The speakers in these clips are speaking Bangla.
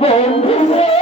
বন্ধু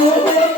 Oh,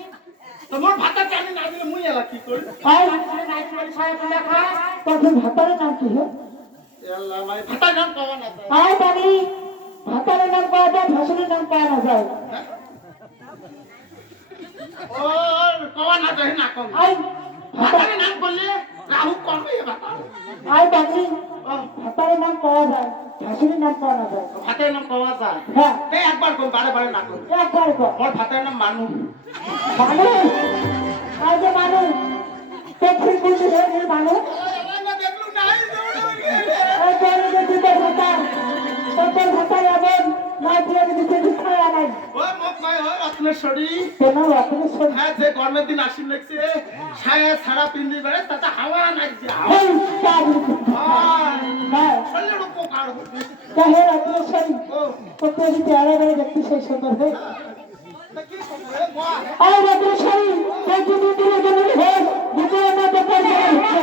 তোমার ভাতা টানি না দিলে মুই এলা কি করি? আয় নাই করে সাহেবগুলা খা তখন ভাতারের নাম কি হয় আল্লাহ মানে ভাতা নাম পাওয়া না যায়। আয় জানি ভাতারের নাম পাওয়া যায় ভাসুরের নাম পাওয়া না যায়। ও কওয়া না যায় না কম। ভাতারে নাম ভাতা আয় ও, ভাতারের নাম পাওয়া যায় ভাসুরের নাম পাওয়া না যায়। ভাতের নাম পাওয়া যায়? হ্যাঁ। একবার কোন বারে বারে না করবে একবার কর আমার ভাতের নাম মানু মানু আয় যে মানু দেখছিস বুঝি মানু মানুষ দেখলু নাই এই তোর যে দুটো ভাতা তোর ভাতার এমন না দিয়ে যদি কিছু ও মোক কয় ও রত্নেশ্বরী। কেন আপনি হ্যাঁ যে গরমের দিন আসিন লাগছে ছায়া ছাড়া পিন্দি বেড়ে তাতে হাওয়া লাগছে এই চাবি আয়, হ্যাঁ শরীরের উপকার হবে। আপনি ও। তোকে যদি আড়ে বেড়ে দেখতে সেই সুন্দর হয়। আর যদি দিলে যদি হয় ভিতরে না দেখে হচ্ছে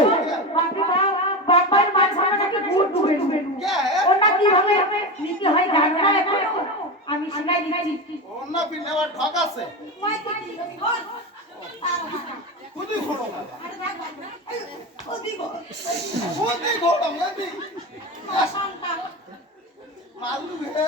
বাবার মাথা নাকি ভূত ডুবে ডুবে কে ওটা কীভাবে নিতে হয় জানো না এখনও? আমি শিখাই দিচ্ছি অন্য পিন্ডে আবার আছে খুদি ঘোড়ো খুদি মালু হে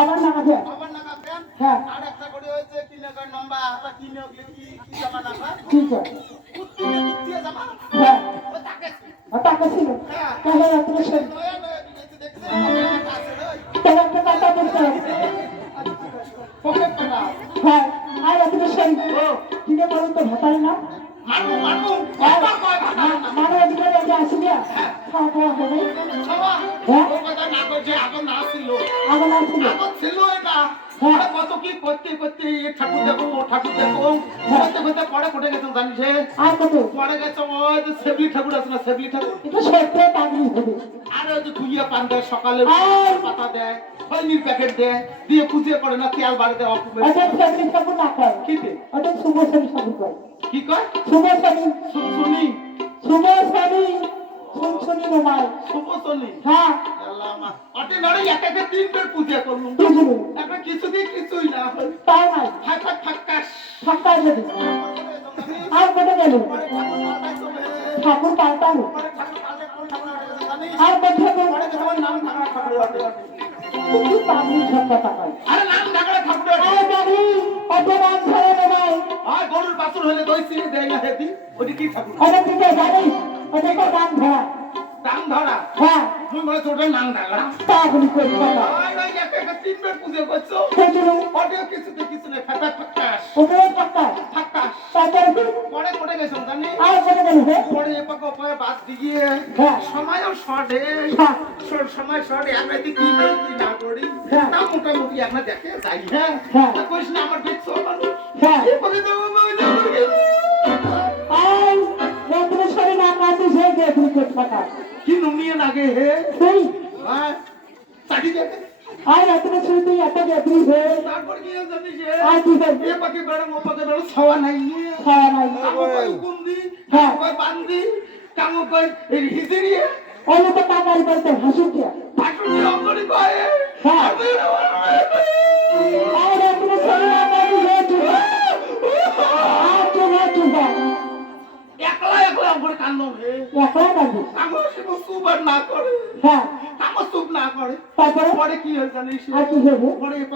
আমার নাম আছে আবার নামা প্যান হ্যাঁ আর একটা করে হয়েছে কিনে কয় নাম্বার হাতা কিনে ওগুলো কি কি জামা নামা ঠিক আছে আর কত? পরে গেছে ওই যে সেবলি ঠাকুর আছে না সেবলি ঠাকুর? এটা সত্যি পাগলি হবে। আর ওই যে ধুইয়ে পান দেয় সকালে পাতা দেয় খৈনির প্যাকেট দেয় দিয়ে খুঁজে করে না তেল বাড়ি দেয় ওটা ঠাকুর না কয়। ওটা শুভ শনি কয়। কি কয়? শুভ শনি শুনি শুভ শনি শুন শুনি নয় শুভ শনি হ্যাঁ। অটে নড়ে এক একে তিন বের পূজা করলুম একটা কিছুদিন কিছুই না হয়। ফাক্কাস ঠাক্কা যদি আর কোথায় গেল ঠাকুর পাল্টাই চলে ঠাকুর পাল্টালো পরে ঠাকুর পাল্টে কোন ঠাকুর আটে জানিস আর কোথায় গেল? নাম ঠাকুর আরে নাম ঠাকুর আটে আর পাগলি নাম ধরে নেবাই আর গরুর বাছুর হলে দই চিনি দেয় না হেদি ওটি কি ঠাকুর ওটা কি জানিস ওটা তো ধরা। দাম ধরা? হ্যাঁ। তুমি বলে তোর নাম করে এক পূজা করছ? অডিও কিছু ফাটা তারপরে পরে কোটে গেছো আর গেল হে পরে বাদ দিয়ে। সময়ও শর্টে। সময় শর্টে এক রাতে কি কি না করি। মোটামুটি আমরা দেখে যাই হ্যাঁ। হ্যাঁ। না আমার দেখছ মানুষ। হ্যাঁ। বলে দেবো লাগে হে। সেই হ্যাঁ চাটি দেখে আর রত্নেশ্বরী তুই এত দেখবি হে। তারপর কি জানিস আর কি করবি এ পাখি বেড়া ও পাখি বেড়া ছাওয়া নাই খাওয়া নাই। আমার কই গুন্দি হ্যাঁ। কই বান্দি কামো কই এই হিজড়িয়ে অনেক টাকার বলতে হাসি কে ঠাকুর অন্তরি কয়? হ্যাঁ। আর তুমি ছেলে আমাকে একলা একলা আমার কান্দ হে একলা কাঁদি কামো সে সুবার না করে। হ্যাঁ কামো সুপ না করে। তারপরে? পরে কি হয় জানিস? আর কি হবে পরে এ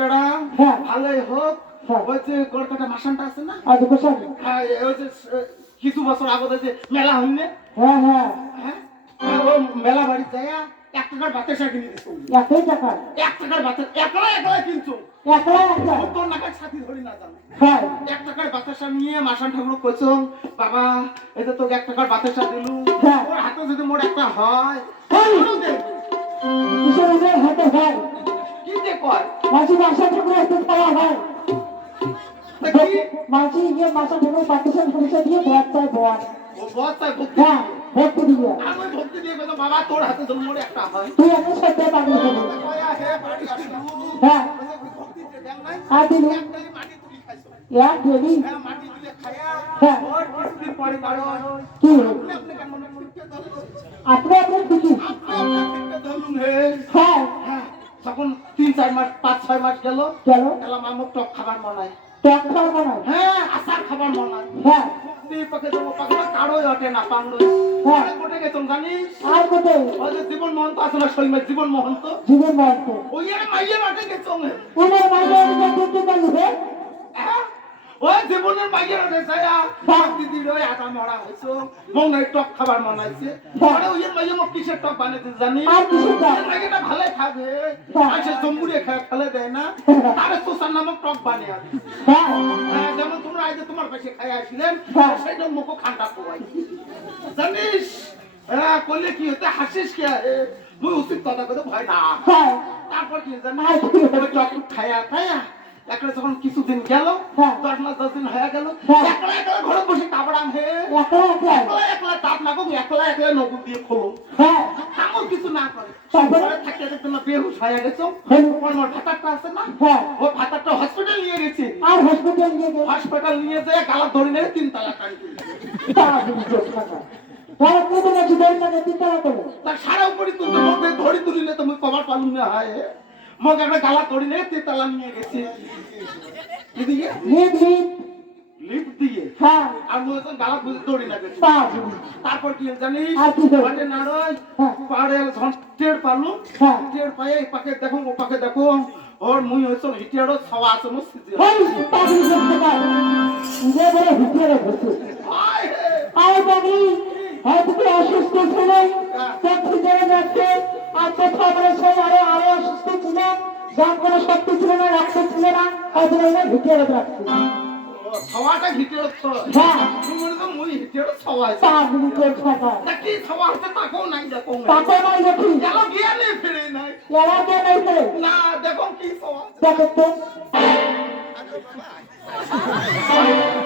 বেড়া হ্যাঁ। ভালোই হোক। হ্যাঁ। ওই যে গড়কাটা মাসানটা আছে না? আর দুটো হ্যাঁ ওই যে কিছু বছর আগে যে মেলা হইনে? হ্যাঁ হ্যাঁ। হ্যাঁ? হ্যাঁ, মেলা বাড়ি যায় এক টাকার শাক কিনে দিছো একই টাকা? এক টাকার বাতের একলা একলা কিনছো? একলা একলা? তোর নাকার সাথী ধরি না জানো। হ্যাঁ। এক টাকার বাতাসা নিয়ে মাসান ঠাকুর কইছো বাবা এই যে তোকে এক টাকার বাতাসা দিলু হ্যাঁ। ওর হাতে যদি মোর একটা হয় হ্যাঁ। হাতে? হয়। কি দে কর মাঝি বাসা ঠাকুর একটু খাওয়া হয়। মাঝি গিয়ে বাসা ঠাকুর পাকিস্তান পুলিশে দিয়ে ভোট চায় ও হ্যাঁ। ভোট দিয়ে। আমি ভক্তি দিয়ে কইছো বাবা তোর হাতে মোর একটা হয়। তুই এখন সত্যি পাগল হ্যাঁ ভক্তি যে দেন নাই? আর দিলি মাটি তুলি খাইছো। এক দেবি হ্যাঁ মাটি তুলে খায়া হ্যাঁ। ওর কিছুদিন পরে কারও কি? আপনি আপনি কেন মনে করতে ধরলো আপনি আপনি ঠিকই আপনি আপনি ঠিকতে ধরলুম হে। হ্যাঁ। হ্যাঁ তখন তিন চার মাস পাঁচ ছয় মাস গেল গেল। এলাম আমার টক খাবার মনায়। টক খাওয়া বানায় হ্যাঁ আচার খাবার মনায়। হ্যাঁ। তুই পাকে দেবো না কারোই ওঠে না পাংলো হ্যাঁ। কোটে গেছন জানিস আর কোথায় ওই যে জীবন মহন্ত আছে না শৈমের জীবন মহন্ত? জীবন ওই মাইয়ের? ওই জীবনের মাইয়ের ওঠে ছায়া। হ্যাঁ। দিদির ওই আটা মরা হয়েছে মনে টক খাবার মনাইছে। আরে ওই মাইয়ে মোক কিসের টক বানাইতে জানিস আর কিছু দাও। এর মাইয়েটা ভালো খাবে। আইসে জম্বুরে খায় ফেলে দেয় না। তারে তোষার নামক টক বানিয়ে। হ্যাঁ যেমন তোমরা আজ তোমার পাশে খাই আসলেন। সেইটা মুখ খান্ডা পোয়াই জানিস? হ্যাঁ করলে কি হতে? হাসিস কে? মুই উচিত কথা ভয় না। তারপর কি জানিস? আর টক খায়া খায়া একটা যখন কিছুদিন গেল হ্যাঁ। দশ মাস দশ দিন হয়ে গেল হ্যাঁ। একলা একলা ঘরে বসে হে একলা একলা। একলা একলা তাপ লাগুক একলা একলা নগুল দিয়ে খোলো। হ্যাঁ। কিছু না করে। তারপরে? থাকতে থাকতে না বেহুশ হয়ে গেছো। আমার ভাতারটা আছে না? ও ভাতারটা হসপিটাল নিয়ে গেছি। আর হসপিটাল নিয়ে গেল হাসপাতাল নিয়ে যেয়ে গালা ধরে নিয়ে তিন তালা টানি তারা সারা উপরে তুলতে মধ্যে ধরি তুলি তুমি কবার পালু না হয়। মোক একটা গালা ধরি নিয়ে তিন তালা নিয়ে গেছি। এদিকে লিপ লিপ লিফট। দিয়ে? হ্যাঁ। আর মনে হচ্ছে গালা না গেছি পাঁচ তারপর কি জানিস? হলো? পাটে নাড়ই হ্যাঁ। পাড়ে টের পালু। হ্যাঁ। টের পায়ে এই পাকে দেখো ও পাকে দেখো। ওর মুই হইছো হিটিয়ারও ছাওয়া আছে মো সিজি ওই পাগলি বলে ঘুরছে আয় পাগলি। হয়তো তুই অসুস্থ ছিলে। তোর ভিতরে যাচ্ছে। আর কোথাও বলে সেই আরও আরও অসুস্থ ছিল। যার কোনো শক্তি ছিল না রক্ত ছিল না হয়তো এগুলো ভিটিয়ে রাখছে। ও, ছাওয়াটা হিটিয়ার ছ হ্যাঁ। তুমি মনে তো মুই পাগলি করতে পার তা কি ছাওয়া আছে তাকেও নাই দেখো তাকে নাই দেখি। গেল গিয়া নেই ফিরে নাই? এরা কে নাই করে না দেখো কি দেখো তো।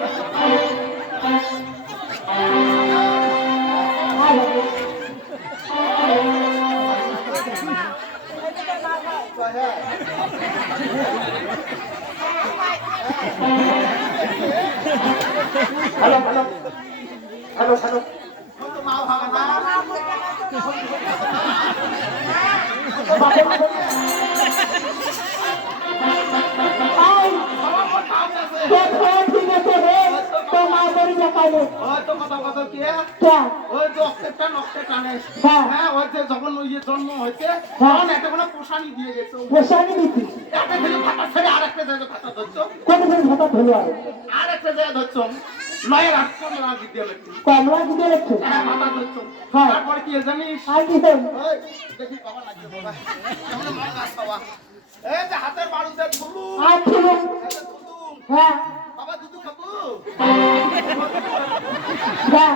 তখন একটা কোনো পোষানি দিয়ে গেছে। গোসানি দিতি একটা থেকে ভাতা ছেড়ে আর একটা জায়গায় ভাতা ধরছো কোন কোন ভাতা ধরো আর আর একটা জায়গায় ধরছো নয়ের আটটা মেলা বিদ্যালয় কমলা দিতে রেখে হ্যাঁ ভাতা ধরছো। হ্যাঁ। তারপরে কি জানিস? আর কি দেখি বাবা লাগছে বাবা। কেমন মাল গাছ বাবা। এই যে হাতের বাড়ুতে ধুলু। আর ধুলু। হ্যাঁ। বাবা দুধু খাব? হ্যাঁ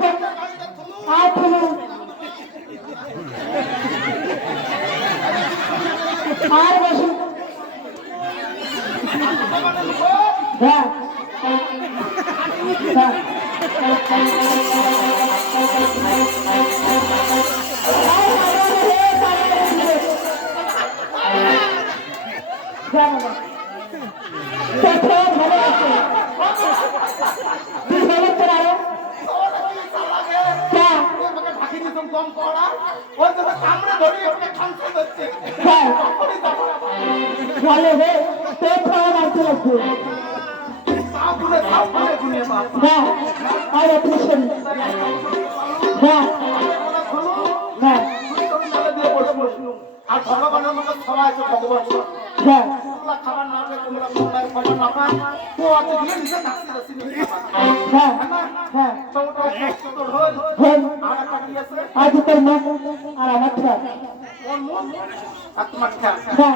বলে রে তোর খাওয়া মারতে লাগবে হ্যাঁ আর অপারেশন হ্যাঁ হ্যাঁ আর ভগবানের মতো সবাই ভগবান হ্যাঁ খাবার না তোমরা মোবাইল খাবার না। পায় তো আছে দিলে নিজে নাচি নাচি নিয়ে হ্যাঁ হ্যাঁ তো ওটা কষ্ট তো হল আর একটা আছে আজ তোর মা আর আমার খেয়া ওর মন আর তোমার খেয়াল হ্যাঁ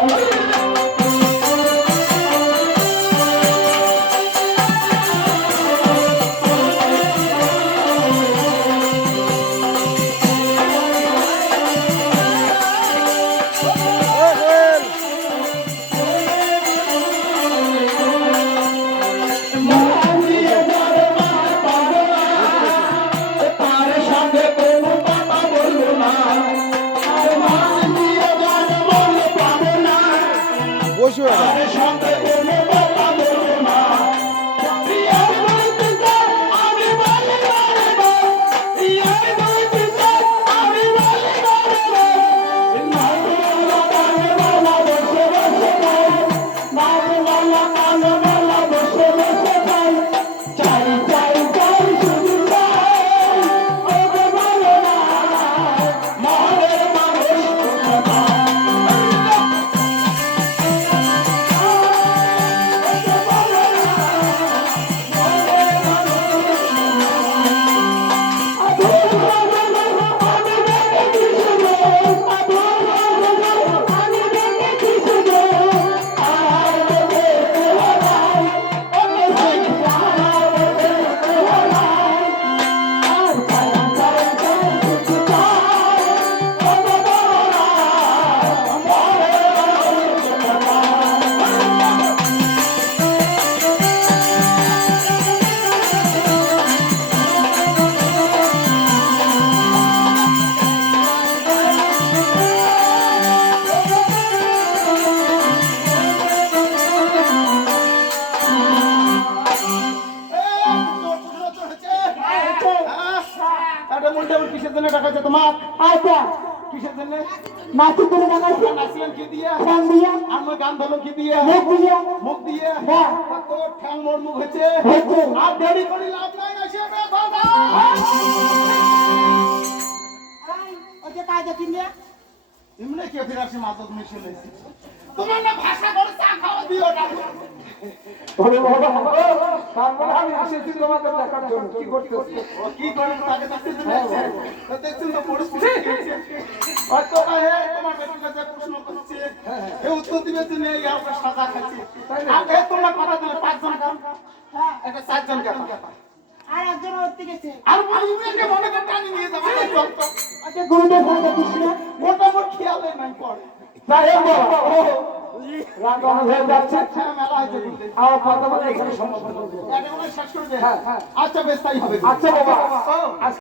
নাচি করে নামাইছে ঠ্যাং কি দিয়ে? আমার গান ধরো কি দিয়া? মুখ দিয়া। মুখ দিয়া। হ্যাঁ। কত ঠ্যাং মোর মুখ হয়েছে। আর দেরি করি লাভ নাই না সে বাবা। ওই যে কাজে দিয়া এমনি কি ফিরাসি মাথা তুমি শুনেছি তোমার না ভাষা করে চা খাওয়া দিও না ওরে বাবা তারপরে আমি এসেছি তোমাদের দেখার জন্য। কি করতেছি? কি করে তাকে দেখতে তো দেখছেন তো পরিস্থিতি। হয়তো হে তোমার বেটির কাছে প্রশ্ন করছে এ উত্তর দিবে তুমি এই আপনার সাজা খাচ্ছি। আর এ কথা দিলে পাঁচজন কাম হ্যাঁ। এটা চারজন কাম আর একজন উঠতে গেছে আর মহিমেকে মনে করে টানি নিয়ে যাব। আচ্ছা গুরুদেব বলে দিচ্ছি না ওটা খেয়ালে নাই পড়ে তাই বাবা। হয়ে হ্যাঁ। আচ্ছা বেশ তাই হবে। আচ্ছা বাবা।